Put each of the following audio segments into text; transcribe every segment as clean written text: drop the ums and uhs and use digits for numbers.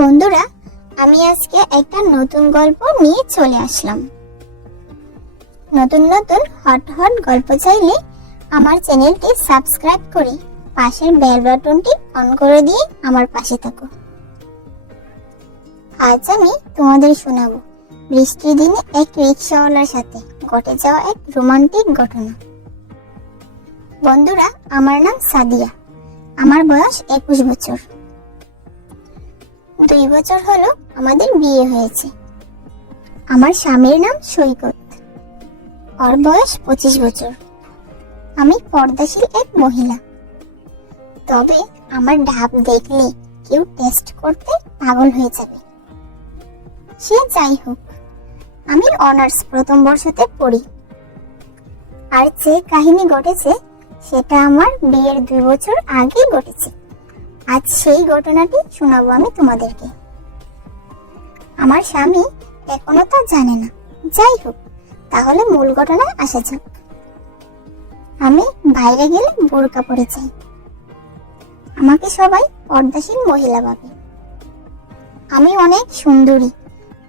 বন্ধুরা, আমি আজকে একটা নতুন গল্প নিয়ে চলে আসলাম। নতুন নতুন হট হট গল্প চাইলে আমার চ্যানেলটি সাবস্ক্রাইব করে পাশের বেল বাটনটি অন করে দিয়ে আমার পাশে থাকো। আজ আমি তোমাদের শোনাবো বৃষ্টির দিনে এক রিকশাওয়ালার সাথে ঘটে যাওয়া এক রোমান্টিক ঘটনা। বন্ধুরা, আমার নাম সাদিয়া। আমার বয়স 21 বছর। 2 বছর হলো আমাদের বিয়ে হয়েছে। আমার স্বামীর নাম সৈকত। ওর বয়স 25 বছর। আমি পর্দাশীল এক মহিলা। তবে আমার ঢাব দেখলে কেউ টেস্ট করতে পাগল হয়ে যাবে। সে যাই হোক, আমি অনার্স প্রথম বর্ষতে পড়ি। আর যে কাহিনী ঘটেছে সেটা আমার বিয়ের 2 বছর আগে ঘটেছে। আজ সেই ঘটনাটি শোনাবো আমি তোমাদেরকে। আমার স্বামী এখনো তা জানে না। যাই হোক, তাহলে মূল ঘটনায় আসা যাক। আমি বাইরে গেলে বোরকা পরে যাই। আমাকে সবাই পর্দাশীল মহিলা ভাবে। আমি অনেক সুন্দরী।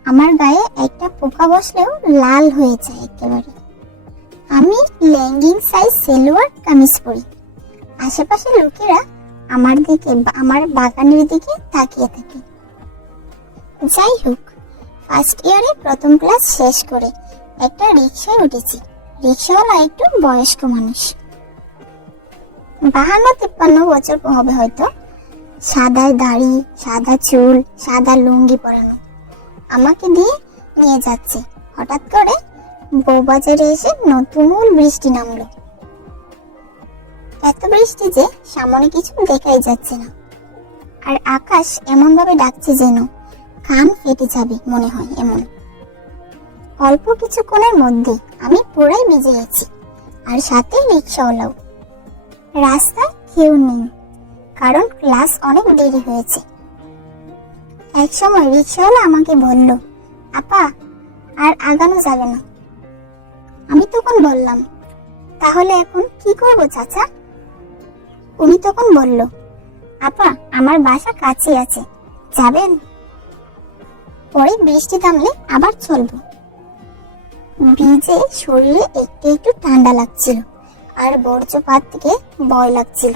আমার গায়ে একটা পোকা বসলেও লাল হয়ে যায় একেবারে। আমি লেগিং সাইজ সালোয়ার কামিজ পরি। আশেপাশে লোকেরা আমার দিকে, আমার বাগানের দিকে তাকিয়ে থাকে। যাই হোক, ফার্স্ট ইয়ারে প্রথম ক্লাস শেষ করে একটা রিকশায় উঠেছি। রিকশাওয়ালা একটু বয়স্ক মানুষ, 52-53 বছর হবে হয়তো। সাদা দাড়ি, সাদা চুল, সাদা লুঙ্গি পরানো। আমাকে দিয়ে নিয়ে যাচ্ছে। হঠাৎ করে বউবাজারে এসে তুমুল বৃষ্টি নামলো। এত বৃষ্টি যে সামনে কিছু দেখাই যাচ্ছে না। আর আকাশ এমন ভাবে ডাকছে যেন কান ফেটে যাবে মনে হয় এমন। অল্প কিছুক্ষণের মধ্যে আমি পুরাই ভিজে গেছি, আর সাথে রিকশাওয়ালাও। রাস্তায় কেউ নেই, কারণ ক্লাস অনেক দেরি হয়েছে। এক সময় রিকশাওয়ালা আমাকে বলল, আপা, আর আগানো যাবে না। আমি তখন বললাম, তাহলে এখন কি করবো চাচা? উনি তখন বলল, আপা, আমার বাসা কাছে আছে, যাবেন? পরে বৃষ্টি থামলে আবার চলবো। ভিজে শরীরে একটু একটু ঠান্ডা লাগছিল, আর বজ্রপাত থেকে ভয় লাগছিল।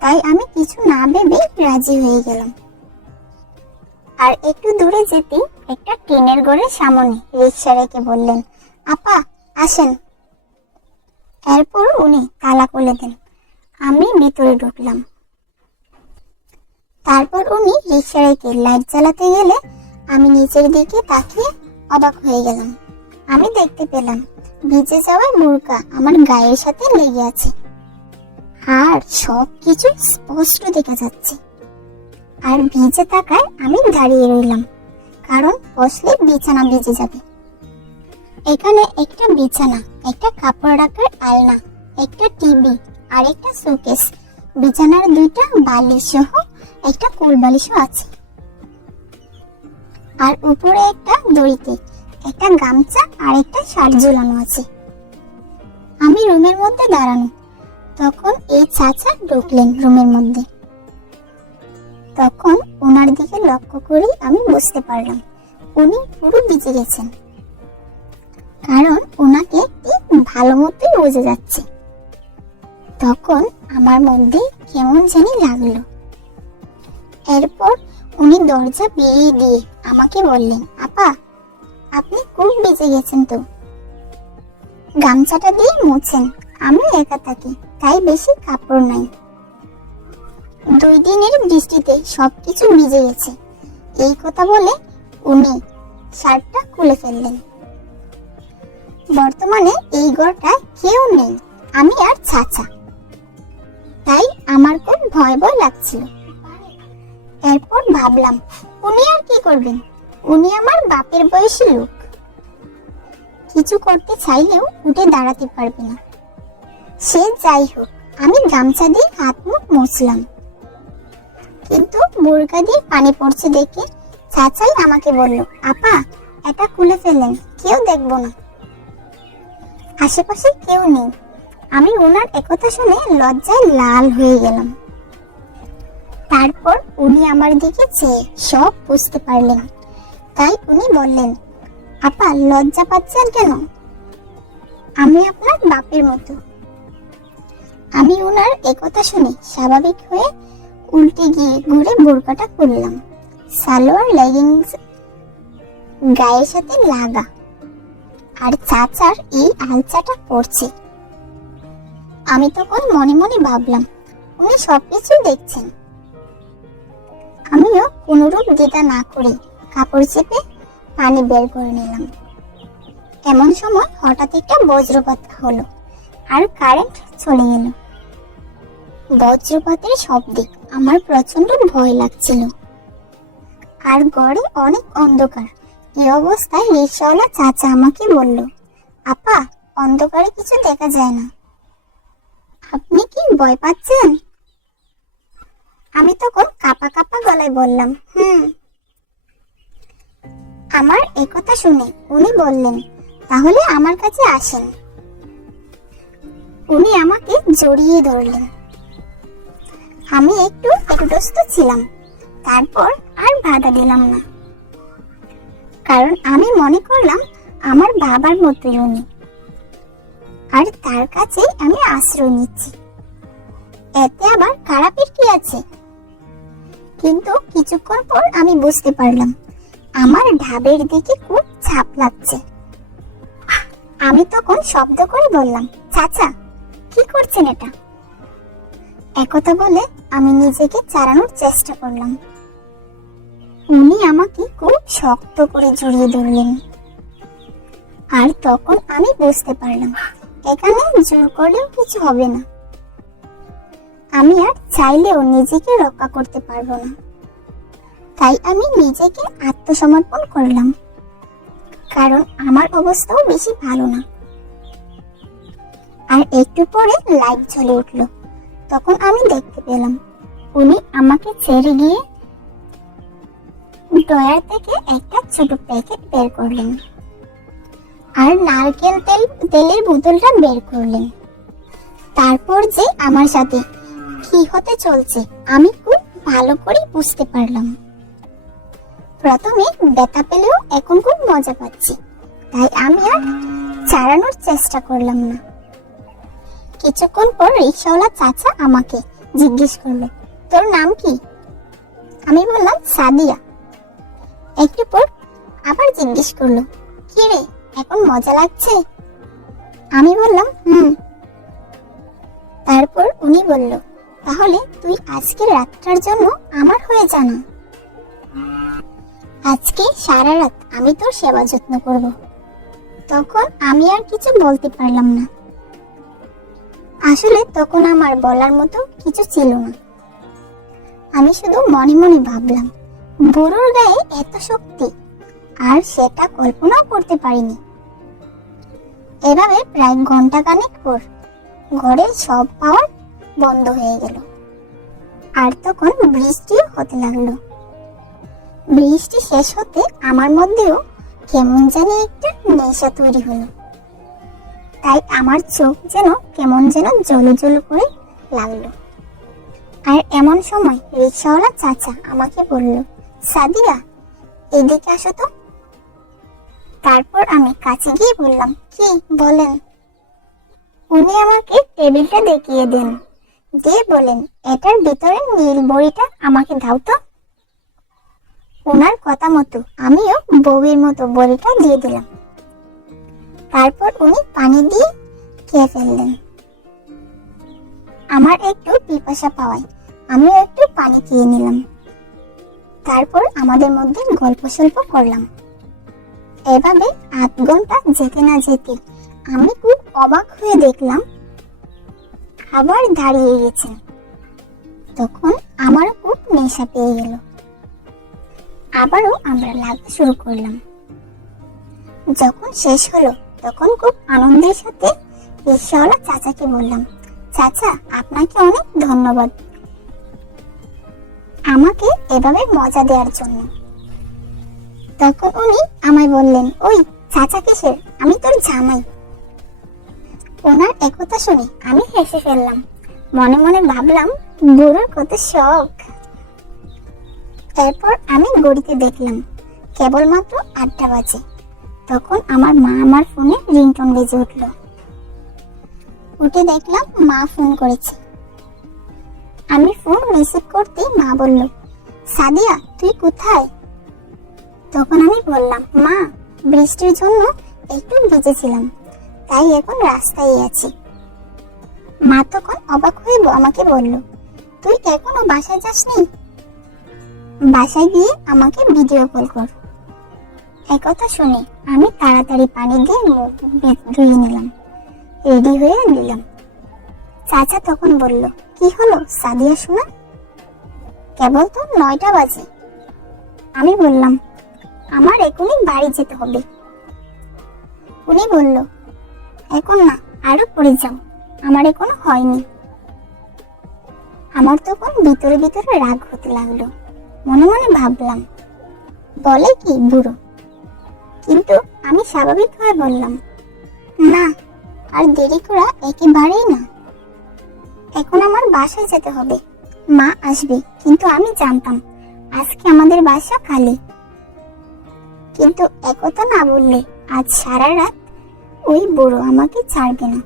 তাই আমি কিছু না ভেবে রাজি হয়ে গেলাম। আর একটু দূরে যেতেই একটা টিনের ঘরের সামনে রিকশা রেখে বললেন, আপা, আসেন। এরপর উনি তালা খুলে দেন। আমি ভিতরে ঢুকলাম। তারপর উনি রিকশা রেখে লাইট জ্বালাতে গেলে আমি নিচের দিকে তাকিয়ে অবাক হয়ে গেলাম। আমি দেখতে পেলাম ভিজে যাওয়া বোরকা আমার গায়ের সাথে লেগে আছে, আর সবকিছু স্পষ্ট দেখা যাচ্ছে। আর ভিজে থাকায় আমি দাঁড়িয়ে রইলাম, কারণ বসলে বিছানা ভিজে যাবে। এখানে একটা বিছানা, একটা কাপড় রাখার আলনা, একটা টিভি আর একটা শোকেস, বিছানার 2টা বালিশ সহ একটা কোল বালিশও আছে। আর উপরে একটা দড়িতে একটা গামছা আর একটা শার্ট ঝুলানো আছে। আমি রুমের মধ্যে দাঁড়ানো। তখন এই চাচা ঢুকলেন রুমের মধ্যে। তখন ওনার দিকে লক্ষ্য করে আমি বুঝতে পারলাম উনি পুরো ভিজে গেছেন, কারণ ওনাকে ভালো মতোই বোঝা যাচ্ছে। তখন আমার মধ্যে কেমন জানি লাগলো। এরপর উনি দরজা বেরিয়ে দিয়ে আমাকে বললেন, আপা, আপনি খুব ভিজে গেছেন তো, গামছাটা দিয়ে মুছেন। আমি একা থাকি, তাই বেশি কাপড় নাই। 2 দিনের বৃষ্টিতে সবকিছু ভিজে গেছে। এই কথা বলে উনি শার্টটা খুলে ফেললেন। বর্তমানে এই ঘরটায় কেউ নেই, আমি আর চাচা। তাই আমার খুব ভয় ভয় লাগছিল। এরপর ভাবলাম, উনি আর কি করবেন? উনি আমার বাপের বয়সী লোক, কিছু করতে চাইলেও উঠে দাঁড়াতে পারবে না। সে যাই হোক, আমি গামছা দিয়ে হাত মুখ মুছলাম। কিন্তু বোরকা দিয়ে পানি পড়ছে দেখে চাচাই আমাকে বলল, আপা, এটা খুলে ফেলেন, কেউ দেখবো না। আশেপাশে কেউ নেই। আমি ওনার একথা শুনে লজ্জায় লাল হয়ে গেলাম। তারপর উনি আমার দিকে চেয়ে সব বুঝতে পারলেন। তাই উনি বললেন, আপা লজ্জা পাচ্ছেন কেন? আমি আপনার বাপের মতো। আমি ওনার একথা শুনে স্বাভাবিক হয়ে উল্টে গিয়ে ঘুরে বোরকাটা খুললাম। সালোয়ার লেগিংস গায়ের সাথে লাগা, আর চাচার এই আলচাটা পড়ছে। আমি তখন মনে মনে ভাবলাম, উনি সবকিছু দেখছেন। আমিও কোনরূপ দ্বিধা না করে কাপড় চেপে পানি বের করে নিলাম। এমন সময় হঠাৎ একটা বজ্রপাত হলো আর কারেন্ট চলে গেল। বজ্রপাতের শব্দে আমার প্রচন্ড ভয় লাগছিল, আর ঘরে অনেক অন্ধকার। এই অবস্থায় রিকশাওয়ালা চাচা আমাকে বলল, আপা অন্ধকারে কিছু দেখা যায় না, আপনি কি ভয় পাচ্ছেন? আমি তখন কাঁপা কাঁপা গলায় বললাম, আমার একথা শুনে উনি বললেন, তাহলে আমার কাছে আসেন। উনি আমাকে জড়িয়ে ধরলেন। আমি একটু একটস্ত ছিলাম, তারপর আর বাধা দিলাম না, কারণ আমি মনে করলাম আমার বাবার মতোই উনি, আর তার কাছে আমি আশ্রয় নিচ্ছি, এতে আবার খারাপের কি আছে? কিন্তু কিছুক্ষণ পর আমি বুঝতে পারলাম আমার ঢাবের দিকে খুব ছাপ লাগছে। আমি তখন শব্দ করে বললাম, চাচা কি করছেন এটা? একথা বলে আমি নিজেকে চালানোর চেষ্টা করলাম। উনি আমাকে খুব শক্ত করে জড়িয়ে ধরলেন, আর তখন আমি বুঝতে পারলাম এখানে জোর করলেও কিছু হবে না। আমি আর চাইলেও নিজেকে রক্ষা করতে পারবো না। তাই আমি নিজেকে আত্মসমর্পণ করলাম, কারণ আমার অবস্থাও বেশি ভালো না। আর একটু পরে লাইট জ্বলে উঠল। তখন আমি দেখতে পেলাম উনি আমাকে ছেড়ে গিয়ে ড্রয়ার থেকে একটা ছোট প্যাকেট বের করলেন আর নারকেল তেলের বোতলটা বের করলেন। তারপর যে আমার সাথে কি হতে চলছে আমি খুব ভালো করে বুঝতে পারলাম। প্রথমে ব্যথা পেলেও এখন খুব মজা পাচ্ছি, তাই আমি আর ছাড়ানোর চেষ্টা করলাম না। কিছুক্ষণ পর রিকশাওয়ালা চাচা আমাকে জিজ্ঞেস করলো, তোর নাম কি? আমি বললাম সাদিয়া। একটু পর আবার জিজ্ঞেস করলো, কি রে এখন মজা লাগছে? আমি বললাম তারপর উনি বলল, তাহলে তুই আজকের রাতটার জন্য আমার হয়ে জানা। আজকে সারা রাত আমি তোর সেবা যত্ন করব। তখন আমি আর কিছু বলতে পারলাম না। আসলে তখন আমার বলার মতো কিছু ছিল না। আমি শুধু মনে মনে ভাবলাম, বুড়োর গায়ে এত শক্তি, আর সেটা কল্পনাও করতে পারিনি। এভাবে প্রায় ঘন্টা খানেক পর ঘরের সব পাওয়ার বন্ধ হয়ে গেল, আর তখন বৃষ্টিও হতে লাগলো। বৃষ্টি শেষ হতে আমার মধ্যেও কেমন জানি একটা নেশা তৈরি হলো। তাই আমার চোখ যেন কেমন যেন জ্বলে জ্বলে করে লাগলো। আর এমন সময় রিকশাওয়ালা চাচা আমাকে বলল, সাদিয়া এদিকে আসো তো। তারপর আমি কাছে গিয়ে বললাম, কি বলেন? উনি আমাকে টেবিলটা দেখিয়ে দেন, দিয়ে বলেন, এটার ভিতরে নীল বড়িটা আমাকে দাও তো। ওনার কথা মতো আমিও বউয়ের মতো বড়িটা দিয়ে দিলাম। তারপর উনি পানি দিয়ে খেয়ে ফেললেন। আমার একটু পিপাসা পাওয়ায় আমিও একটু পানি খেয়ে নিলাম। তারপর আমাদের মধ্যে গল্প সল্প করলাম। এভাবে ৮ ঘন্টা যেতে না যেতে আমি খুব অবাক হয়ে দেখলাম আবার দাঁড়িয়ে গেছেন। তখন আমারও খুব নেশা পেয়ে গেল। আবারও আমরা লাগা শুরু করলাম। যখন শেষ হলো তখন খুব আনন্দের সাথে রিকশাওয়ালা চাচাকে বললাম, চাচা আপনাকে অনেক ধন্যবাদ আমাকে এভাবে মজা দেওয়ার জন্য। তখন উনি আমায় বললেন, ওই চাচা কিসের, আমি তোর জামাই। ওনার একথা শুনে আমি হেসে ফেললাম। মনে মনে ভাবলাম, বুড়োর কত শখ। এরপর আমি ঘড়িতে দেখলাম কেবলমাত্র 8টা বাজে। তখন আমার মা আমার ফোনে রিংটোন বেজে উঠল। উঠে দেখলাম মা ফোন করেছে। আমি ফোন রিসিভ করতেই মা বলল, সাদিয়া তুই কোথায়? তখন আমি বললাম, মা বৃষ্টির জন্য একটু ভিজেছিলাম, তাই এখন রাস্তায় আছি। মা তখন অবাক হয়ে আমাকে বলল, তুই এখনো বাসায় যাসনি? বাসায় গিয়ে আমাকে ভিডিও কল কর। একথা শুনে আমি তাড়াতাড়ি পানি দিয়ে মুখ ধুয়ে নিলাম, রেডি হয়ে নিলাম। চাচা তখন বলল, কি হলো সাদিয়া শোনা? কেবল তো 9টা বাজে। আমি বললাম, আমার এখনই বাড়ি যেতে হবে। উনি বলল, এখন না, আরো পরে যাও, আমার এখনো হয়নি। আমার তখন ভিতরে ভিতরে রাগ হতে লাগলো। মনে মনে ভাবলাম, বলে কি বুড়ো। কিন্তু আমি স্বাভাবিকভাবে বললাম, না আর দেরি করা একেবারেই না, এখন আমার বাসায় যেতে হবে। মা আসবে, কিন্তু আমি জানতাম আজকে আমাদের বাসা খালি। কিন্তু একথা না বললে আজ সারা রাত ওই বুড়ো আমাকে ছাড়বে না।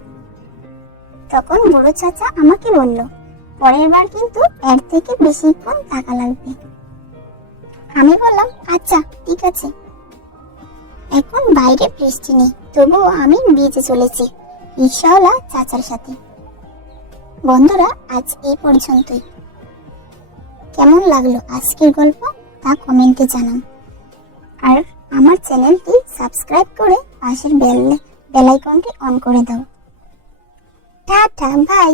তখন বুড়ো চাচা আমাকে বলল, পরের বার কিন্তু এর থেকে বেশিক্ষণ থাকা লাগবে। আমি বললাম, আচ্ছা ঠিক আছে। এখন বাইরে বৃষ্টি নেই, তবুও আমি ভিজে চলেছি রিকশাওয়ালা চাচার সাথে। বন্ধুরা, আজ এই পর্যন্তই। কেমন লাগলো আজকের গল্প তা কমেন্টে জানান। আর আমার চ্যানেলটি সাবস্ক্রাইব করে পাশের বেল আইকনটি অন করে দাও। Tata, by.